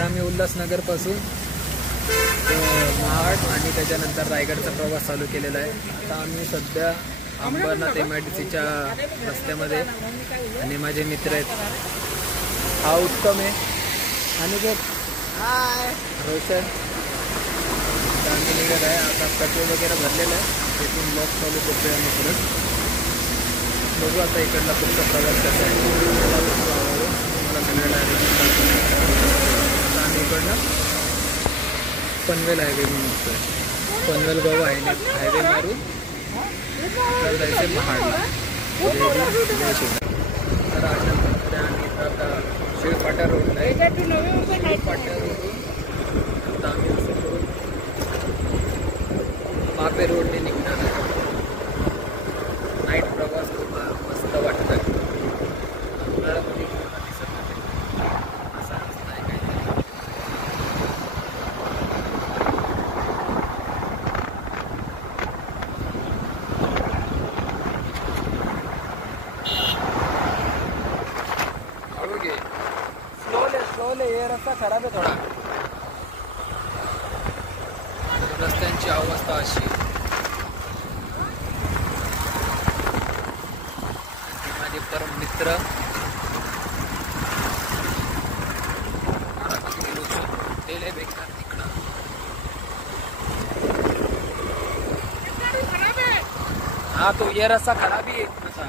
आम्ही उल्हासनगर पासून महाड आणि त्याच्यानंतर रायगडचा प्रवास चालू केलेला आहे। आता आम्ही सध्या अंबरनाथ MIDCच्या रस्त्यामध्ये आणि माझे मित्र आहेत, हा उत्तम आहे आणि रोशन। आम्ही निघत आहे, आता पेट्रोल वगैरे भरलेलं आहे, तिथून ब्लॉक चालू करतोय आम्ही परत। बघू आता इकडला पुढचा प्रवास कसा आहे, मला सगळ्याला आम्ही इकडनं पनवेल हायवे निघतोय। पनवेल गोवा हायवे मारून आपल्याला जायचं महाडला। तर अशा प्रकारे आम्ही आता शिळपाटा रोडला आहे, शिळपाटा रोडून आता आम्ही असं करून मापे रोडने निघणार आहे। नाईट प्रवास खूप मस्त वाटत आहे, आपल्याला कोणी दिसत नाही, असा रस्ता आहे काहीतरी। स्लोले ये रस्ता खराब आहे थोडा, रस्त्यांची अवस्था अशी। माझे परम मित्र बेकार तिकडं, हा तो ये रस्ता खराब ही आहे असा।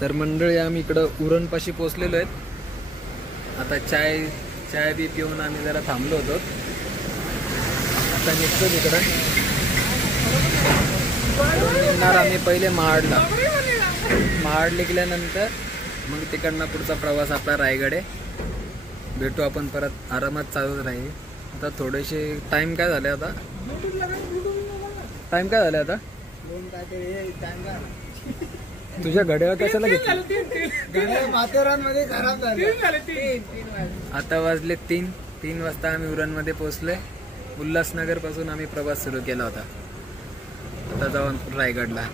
तर मंडळी आम्ही इकडं उरणपाशी पोहोचलेलो आहेत। आता चाय बी पिऊन आम्ही जरा थांबलो होतो, आता निघतो तिकडं। निघणार आम्ही पहिले महाडला, महाड निघल्यानंतर मग तिकडनं पुढचा प्रवास आपला रायगड आहे। भेटू आपण परत, आरामात चालूच राहील। आता थोडेसे टाइम काय झाले, आता टाइम काय झाले आता तुझ्या घड्याळ कशाला घेतली? माथेरानमध्ये खराब झाले। आता वाजले 3 वाजता आम्ही उरणमध्ये पोहोचलोय। उल्हासनगर पासून आम्ही प्रवास सुरू केला होता, आता जाऊन रायगडला।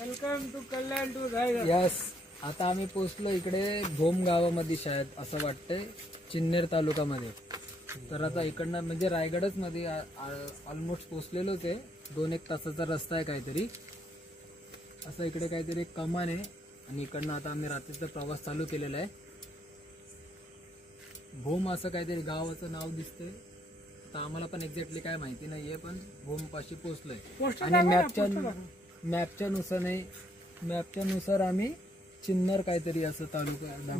Welcome to Kalyan to Raigad. Yes, आता आम्ही पोहोचलो इकडे भोम गावामध्ये, शायद असं वाटतंय, चिन्नेर तालुक्यामध्ये। तर आता इकडनं म्हणजे रायगडच मध्ये ऑलमोस्ट पोहोचलेलोच आहे, 2-1 तासाचा रस्ता आहे काहीतरी असं। इकडे काहीतरी एक कमान आहे आणि इकडनं आता आम्ही रात्रीचा प्रवास चालू केलेला आहे। भोम असं काहीतरी गावाचं नाव दिसतंय, आता आम्हाला पण एक्झॅक्टली काय माहिती नाहीये, पण भोम पाशी पोहोचलोय। आणि मॅपच्या नुसार आम्ही चिन्नर काहीतरी असं तालुका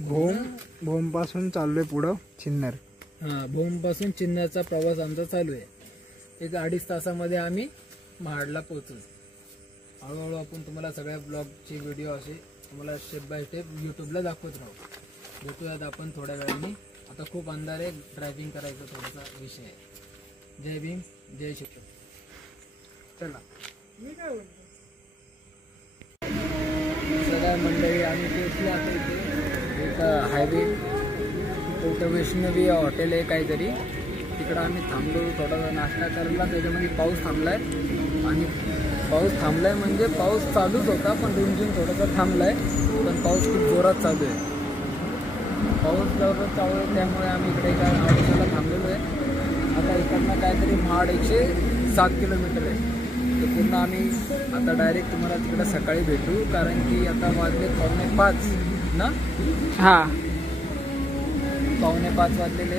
भोम पासून चाललोय पुढं चिन्नर। हां, भूमपासून चिन्नरचा प्रवास आमचा चालू आहे. 1-2.5 तासामध्ये आम्ही महाडला पोहोचू. हळूहळू आपण तुम्हाला सगळ्या ब्लॉगची व्हिडिओ असे तुम्हाला स्टेप बाय स्टेप यूट्यूबला दाखवत राहू. भेटूयात आपण थोड्या वेळाने. आता खूप अंधार आहे, ड्रायव्हिंग करायचा थोडासा विषय आहे. जय भीम, जय शिवराय. चला मी काय म्हणतो सगळ्या मंडळी आम्ही पोहोचलो आता इथे. एक हायवे तिथं वैष्णवी हॉटेल आहे काहीतरी, तिकडं आम्ही थांबलो थोडासा नाश्ता करायला. त्याच्यामध्ये पाऊस थांबलाय आणि पाऊस थांबलाय म्हणजे पाऊस चालूच होता पण रिमझिम थोडासा थांबलाय, पण पाऊस खूप जोरात चालू आहे. पाऊस जोरात चालू आहे त्यामुळे आम्ही इकडे एका हॉटेलला थांबलेलो आहे. आता इकडनं काहीतरी महाड 107 किलोमीटर आहे. तर पूर्ण आम्ही आता डायरेक्ट तुम्हाला तिकडे सकाळी भेटू, कारण की आता वाजले 4:45 ना. हा 4:45 वाजलेले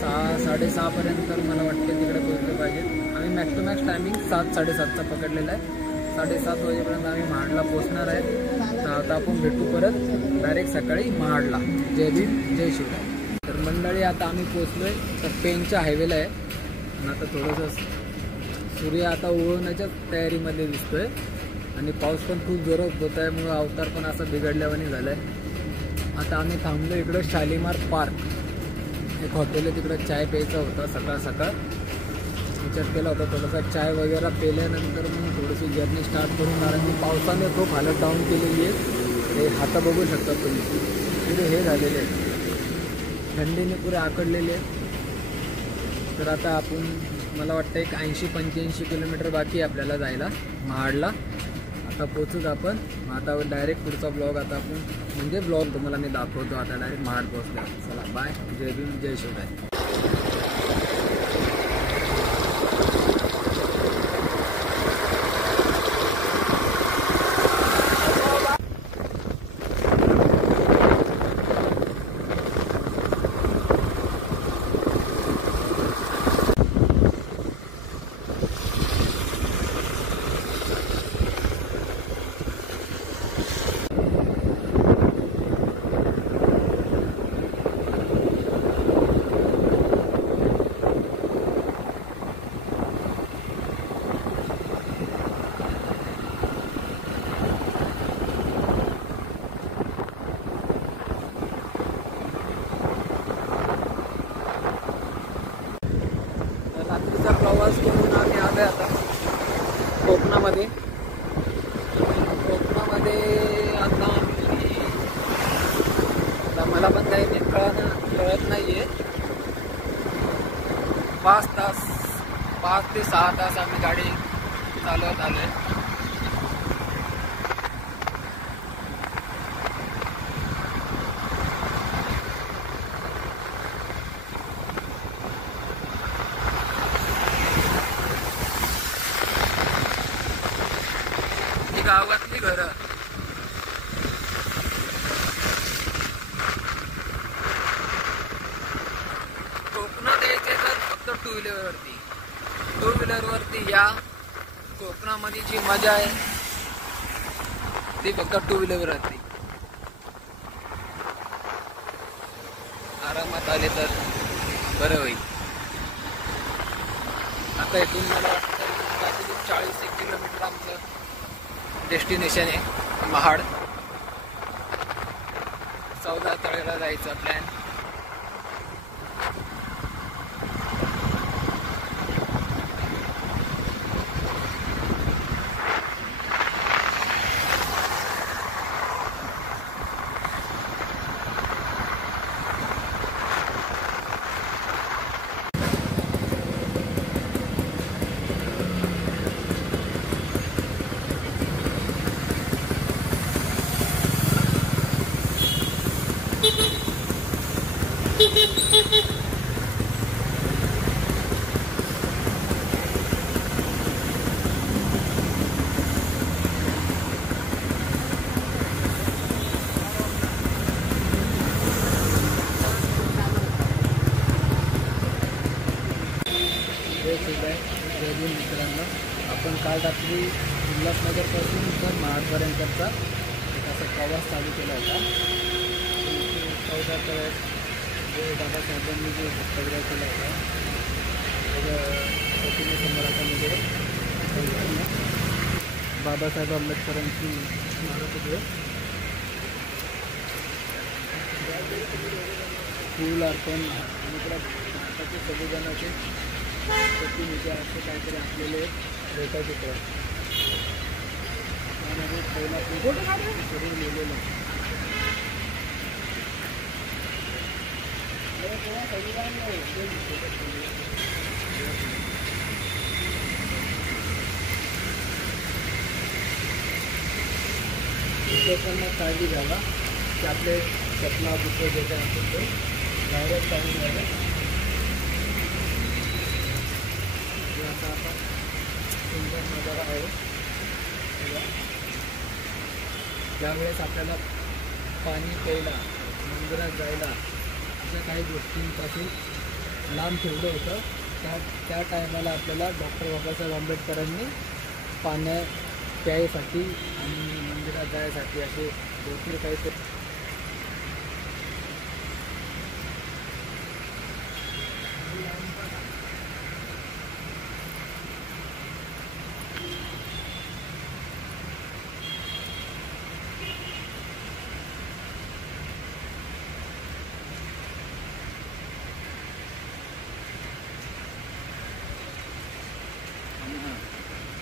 6-6:30 पर्यंत मला वाटते तिकडे पोहोचलं पाहिजे. आम्ही मॅक्स टू मॅक्स टायमिंग 7-7:30चा पकडलेला आहे. 7:30 वाजेपर्यंत आम्ही महाडला पोहोचणार आहे. तर आता आपण भेटू परत डायरेक्ट सकाळी महाडला. जय भीम, जय शिवराय. तर मंडळी आता आम्ही पोहोचलोय तर पेनच्या हायवेला आहे. आणि आता थोडंसं सूर्य आता उगवण्याच्या तयारीमध्ये दिसतोय आणि पाऊस पण खूप जोरात होत आहे, त्यामुळं अवतार पण असा बिघडल्यावानी झालाय. आता आम्ही थांबलो इकडं शालीमार पार्क, एक हॉटेल आहे, तिकडं चाय प्यायचा होता. सकाळ सकाळ विचार केला होता थोडासा चाय वगैरे पेल्यानंतर मग थोडीशी जर्नी स्टार्ट करून, कारण की पावसाने खूप हालत डाऊन केलेली आहे. हे हाता बघू शकता तुम्ही, तिथे हे झालेले आहेत, थंडीने पुरे आकडलेले आहेत. तर आता आपण मला वाटतं एक 80-85 किलोमीटर बाकी आहे आपल्याला जायला महाडला. आता पोचूच आपण. आता डायरेक्ट पुढचा ब्लॉग आता आपण म्हणजे ब्लॉग तुम्हाला मी दाखवतो आता डायरेक्ट महाड पोहोचला. चला बाय, जय भीम, जय शिवराय. रात्रीचा प्रवास करून आम्ही आलो आता कोकणामध्ये. आता मला पण काही कळत नाही आहे. 5 ते 6 तास आम्ही गाडी चालवत आलो आहे. गावातली घरं कोकणात यायचे तर फक्त टू व्हीलरवरती या. कोकणामध्ये जी मजा आहे ती फक्त टू व्हीलरवरती. आरामात आले तर बरं होईल. आता इथून मला वाटतं 40-1 किलोमीटर आमचं डेस्टिनेशन आहे महाड. 14 तळेला जायचा प्लॅन. जय भीम मित्रांनो. आपण काल रात्री उल्हासनगरपासून तर महाडपर्यंतचा एक असा प्रवास चालू केला होता. 14 तळे जे बाबासाहेबांनी जो सत्याग्रह केला होता त्याच्या समारंभामध्ये बाबासाहेब आंबेडकरांची स्मारक होते. फूल अर्पण आणि इकडे भारताचे संविधानाचे प्रतिनिधी असे काहीतरी असलेले रेखाचित्र त्यामध्ये पहिला सगळं लिहिलेलं आहे. विद्यार्थ्यांना काळजी घ्यावा की आपले चपला बुटं जे काय असेल ते बाहेरच काढून घ्यावे. आता आपण सुंदर नजारा आहे. ज्यावेळेस आपल्याला पाणी प्यायला मंदिरात जायला अशा काही गोष्टींपासून लांब ठेवलं होतं त्या टायमाला आपल्याला डॉक्टर बाबासाहेब आंबेडकरांनी पाण्या प्यायसाठी आणि मंदिरात जायसाठी असे भरपूर काहीतरी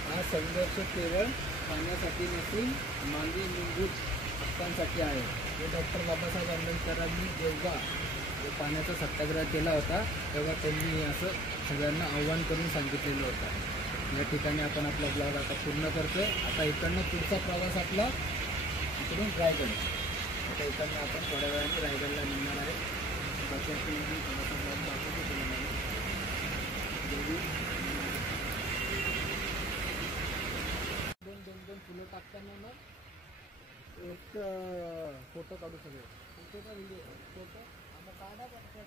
हा संघर्ष केवळ पाण्यासाठी नसून मानवी मूलभूत हक्कांसाठी आहे. हे डॉक्टर बाबासाहेब आंबेडकरांनी जेव्हा पाण्याचा सत्याग्रह केला होता तेव्हा त्यांनी असं सगळ्यांना आव्हान करून सांगितलेलं होतं. या ठिकाणी आपण आपला ब्लॉग आता पूर्ण करतोय. आता इकडनं पुढचा प्रवास आपला इकडून रायगड. आता इकडनं आपण थोड्या वेळाने रायगडला निघणार आहे. बाकी आपण थोडासा ब्लॉग दाखवतो तुम्हाला. दोन फुलं टाकताना ना एक फोटो काढू सगळे. फोटो का व्हिडिओ फोटो आता काढा पटकन.